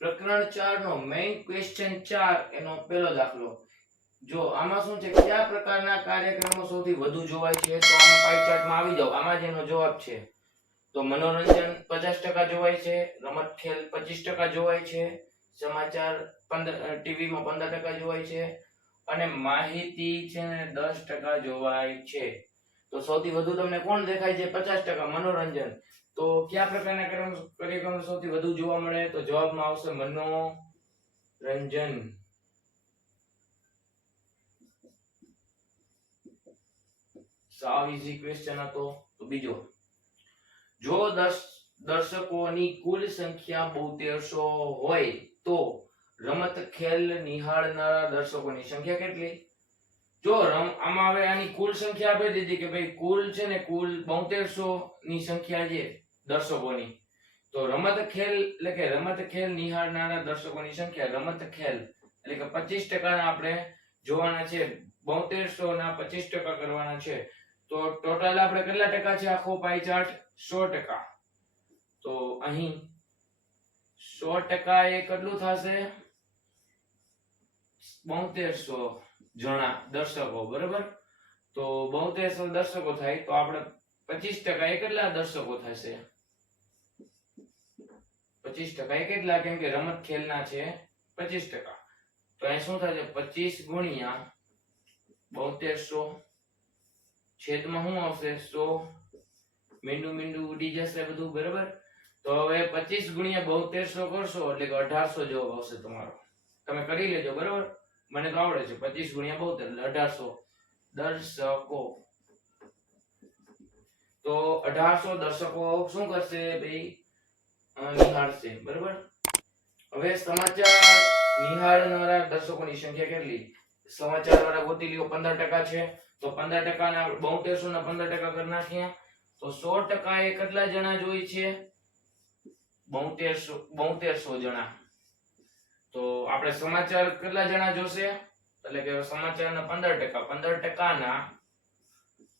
પ્રકરણ ચાર નો main question ચાર એનો પહેલો દાખલો. જો આમાં શું છે? કયા પ્રકારના કાર્યક્રમો સૌથી વધુ જોવાય છે? તો આમાં પાઈ ચાર્ટમાં આવી જાવ આમાં જ એનો જવાબ છે. તો મનોરંજન પચાસ ટકા જોવાય છે, રમત ખેલ પચીસ ટકા જોવાય છે, સમાચાર પંદર ટીવીમાં પંદર ટકા જોવાય છે, અને માહિતી છે ને દસ ટકા જોવાય છે. તો સૌથી વધુ તમને કોણ દેખાય છે? પચાસ ટકા મનોરંજન. તો કયા પ્રકારના કાર્યક્રમ કાર્યક્રમો સૌથી વધુ જોવા મળે? તો જવાબમાં આવશે મનોરંજન. સાવ ઇઝી ક્વેશ્ચન હતો તો. બીજો. જો દર્શકોની કુલ સંખ્યા બોતેરસો હોય, તો રમત ખેલ નિહાળનારા દર્શકોની સંખ્યા કેટલી? જો રમ આમાં હવે આની કુલ સંખ્યા આપી દીધી કે ભાઈ કુલ છે ને કુલ બોતેરસો ની સંખ્યા છે. દર્શકોની. તો રમત ખેલ એટલે કે રમત ખેલ નિહાળનારા દર્શકોની સંખ્યા, રમત ખેલ એટલે કે પચીસ ટકાના આપણે જોવાના છે બોતેરસો ના પચીસ ટકા કરવાના છે. તો ટોટલ આપણે કેટલા ટકા છે આખો પાઈ ચાર્ટ સો ટકા. તો અહીં સો ટકા એ કેટલું થશે? બોતેરસો જણા દર્શકો, બરાબર? તો બોતેરસો દર્શકો થાય તો આપણે પચીસ ટકા એ કેટલા દર્શકો થશે? પચીસ ટકા. એ કેટલા? કેમ કે રમત ખેલના છે પચીસ ટકા. તો અહીં શું થશે પચીસ ગુણ્યા બોતેરસો છેદમાં શું આવશે? સો. મીંડું મીંડું ઉડી જશે બધું, બરાબર? તો હવે પચીસ ગુણ્યા બોતેરસો કરશો, એટલે કે અઢારસો જવાબ આવશે તમારો. તમે કરી લેજો, બરાબર? મને તો આવડે છે. પચીસ ગુણ્યા બોતેર, એટલે અઢારસો. દર્શકો. તો અઢારસો દર્શકો શું કરશે ભાઈ? નિહાળશે, બરોબર? હવે સમાચાર નિહાળનારા દર્શકોની સંખ્યા કેટલી? સમાચાર વાળા ગોતી પંદર ટકા છે. તો પંદર ટકાના બોતેરસો ના પંદર ટકા કરી નાખ્યા. તો સો ટકા એ કેટલા જણા જોઈ છે? બોતેરસો બોતેરસો જણા. તો આપણે સમાચાર કેટલા જણા જોશે? એટલે કે સમાચારના પંદર ટકા. પંદર ટકાના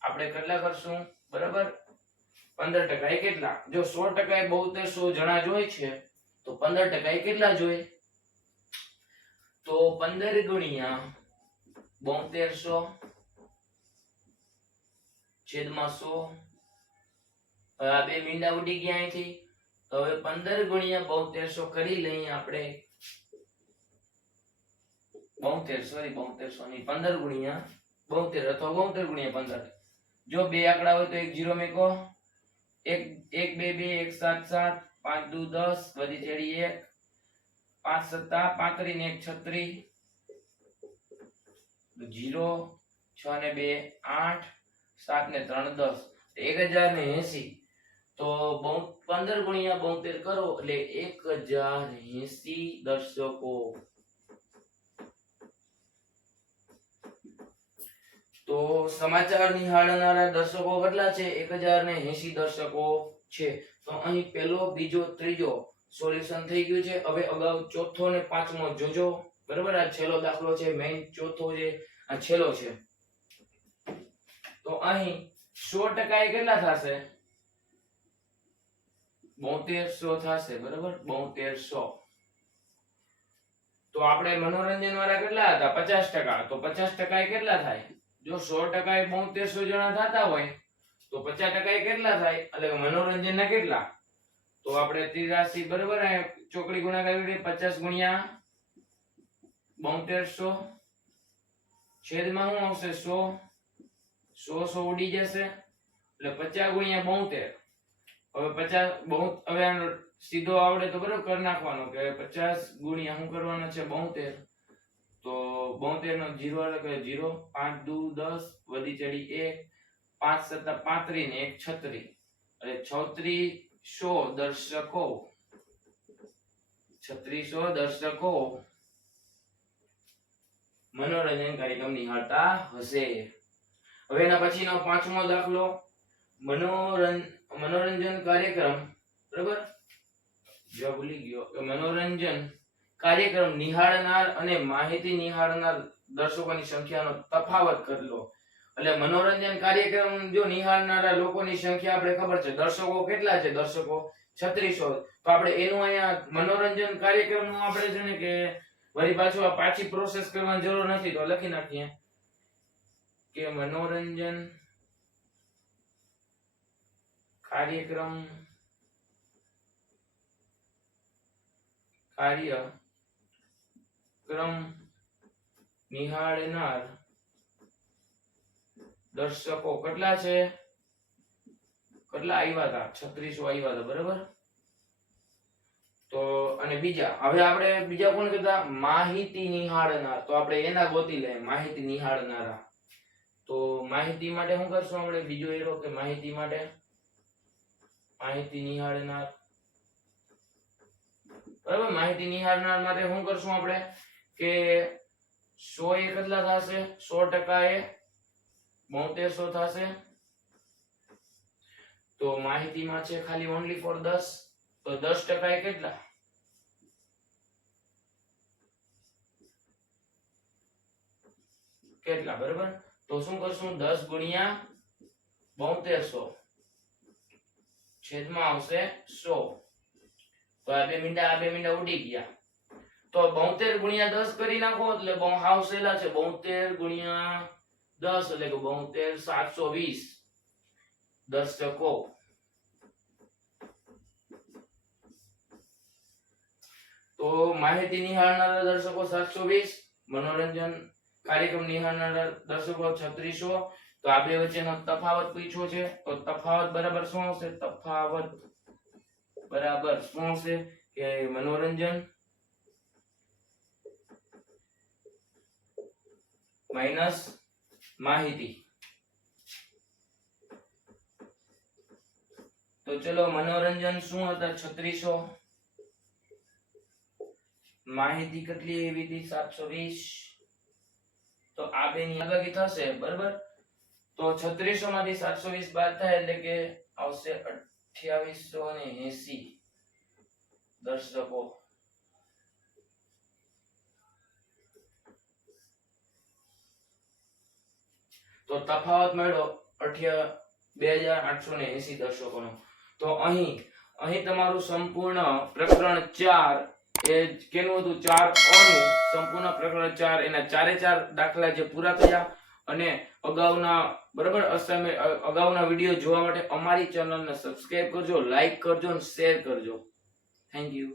આપણે કેટલા કરશું? બરાબર? પંદર ટકા એ કેટલા? જો સો ટકા એ બોતેરસો જણા જોઈ છે, તો પંદર ટકા એ કેટલા જોઈ તો પંદર ગુણ્યા બોતેરસો છેદમાં સો બે મીંડા ઉડી ગયા અહીંથી. હવે પંદર ગુણ્યા બોતેરસો કરી લઈએ આપણે. બોતેર સોરી બોતેરસો ની પંદર ગુણ્યા બોતેર, અથવા બોતેર ગુણ્યા પંદર. જો બે આંકડા હોય તો એક જીરો મેકો. એક એક, બે બે, એક, સાત સાત, પાંચ, દુ, દસ, બધી છેડી એક, પાંચ, સત્તા પાંત્રી ને એક છત્રી જીરો, છ ને બે, આઠ, સાત ને ત્રણ, દસ એક હજાર ને એસી, તો પંદર ગુણ્યા બોતેર કરો એટલે એક હજાર એસી દર્શકો. તો સમાચાર નિહાળનારા દર્શકો કેટલા છે? એક હજાર ને એસી દર્શકો છે. તો અહીં પેલો, બીજો, ત્રીજો સોલ્યુશન થઈ ગયું છે. હવે અગાઉ ચોથો ને પાંચમો જોજો. બરાબર? આ છેલ્લો દાખલો છે. મેઇન ચોથો છે આ છેલ્લો છે. તો અહીં સો ટકા એ કેટલા થશે? બોતેરસો થશે. બરાબર? બોતેરસો. તો આપણે મનોરંજન વાળા કેટલા હતા? પચાસ ટકા. તો પચાસ ટકા કેટલા થાય? જો સો ટકા એ બોતેરસો જણા થતા હોય, તો પચાસ ટકા એ કેટલા થાય? એટલે કે મનોરંજન ના કેટલા? તો આપણે ત્રિરાશી બરોબર ચોકડી ગુણાકાર કરી પચાસ ગુણ્યા બોતેરસો. છેદમાં શું આવશે? સો. સો સો ઉડી જશે. એટલે પચાસ ગુણ્યા બોતેર. હવે પચાસ બહુ હવે સીધો આવડે તો બરોબર કરી નાખવાનો કે પચાસ ગુણ્યા શું કરવાનો છે? બોતેર. તો બોતેર નો જીરો એટલે જીરો, પાંચ દુ દસ, વધી ચડી એક, પાંચ સત્તા પાંત્રી ને એક છત્રી એટલે છત્રીસો દર્શકો. છત્રીસો દર્શકો મનોરંજન કાર્યક્રમ નિહાળતા હશે. હવે એના પછીનો પાંચમો દાખલો. મનોરંજન મનોરંજન કાર્યક્રમ. બરાબર? જો ભૂલી ગયો. મનોરંજન કાર્યક્રમ નિહાળનાર અને માહિતી નિહાળનાર દર્શકોની સંખ્યાનો તફાવત કરલો. એટલે મનોરંજન કાર્યક્રમ જો નિહાળનારા લોકોની સંખ્યા આપણે ખબર છે, દર્શકો કેટલા છે? દર્શકો છત્રીસો. તો આપણે એનું અહીંયા મનોરંજન કાર્યક્રમનું આપણે છે ને કે વળી પાછું આ પાછી પ્રોસેસ કરવાની જરૂર નથી, તો લખી નાખીએ. કે મનોરંજન કાર્યક્રમ કાર્યક્રમ નિહાળનાર દર્શકો કેટલા છે? કેટલા આવ્યા હતા? છત્રીસો આવ્યા હતા, બરાબર? તો, અને બીજા, હવે આપણે બીજા કોણ કહેતા? માહિતી નિહાળનાર. તો આપણે એના ગોતી લઈએ, માહિતી નિહાળનારા. તો માહિતી માટે શું કરશું આપણે? બીજો એરો કે માહિતી માટે? માહિતી નિહાળનાર. બરાબર? માહિતી નિહાળનાર માટે શું કરશું આપણે? કે સો એ કેટલા થશે, સો ટકા એ બોતેરસો થશે. તો માહિતીમાં છે ખાલી ઓનલી ફોર દસ. તો દસ ટકા એ કેટલા? કેટલા, બરાબર? તો શું કરશું? દસ ગુણ્યા બોતેરસો. છેદમાં આવશે સો. તો આ બે મીંડા, આ બે મીંડા ઉડી ગયા. તો બોતેર ગુણ્યા દસ કરી નાખો એટલે બહુ હાવ છે. બોતેર ગુણ્યા દસ એટલે કે બોતેર સાતસો વીસ. દર્શકો તો માહિતી નિહાળનારા દર્શકો સાતસો વીસ, મનોરંજન કાર્યક્રમ નિહાળનારા દર્શકો છત્રીસો. તો આ બે વચ્ચેનો તફાવત પૂછ્યો છે. તો તફાવત બરાબર શું આવશે તફાવત બરાબર શું આવશે કે મનોરંજન માઇનસ માહિતી. તો ચલો મનોરંજન શું હતા? છત્રીસો. માહિતી કેટલી એવી હતી? સાતસો વીસ. તો આ બે ની અલગ થશે, બરાબર? તો છત્રીસો માંથી સાતસો વીસ બાદ થાય એટલે કે આવશે અઠ્યાવીસો ને એસી દર્શકો. તો તફાવત મળ્યો અઠ્યા બે હજાર આઠસો ને એસી દર્શકોનો. તો અહીં અહીં તમારું સંપૂર્ણ પ્રકરણ ચાર, એ કેનું હતું? ચાર અનું સંપૂર્ણ પ્રકરણ ચાર, એના ચારે ચાર દાખલા જે પૂરા થયા અને અગાઉના, બરાબર? અગાઉના વીડિયો જોવા માટે અમારી ચેનલને સબસ્ક્રાઇબ કરજો લાઈક કરજો અને શેર કરજો. Thank you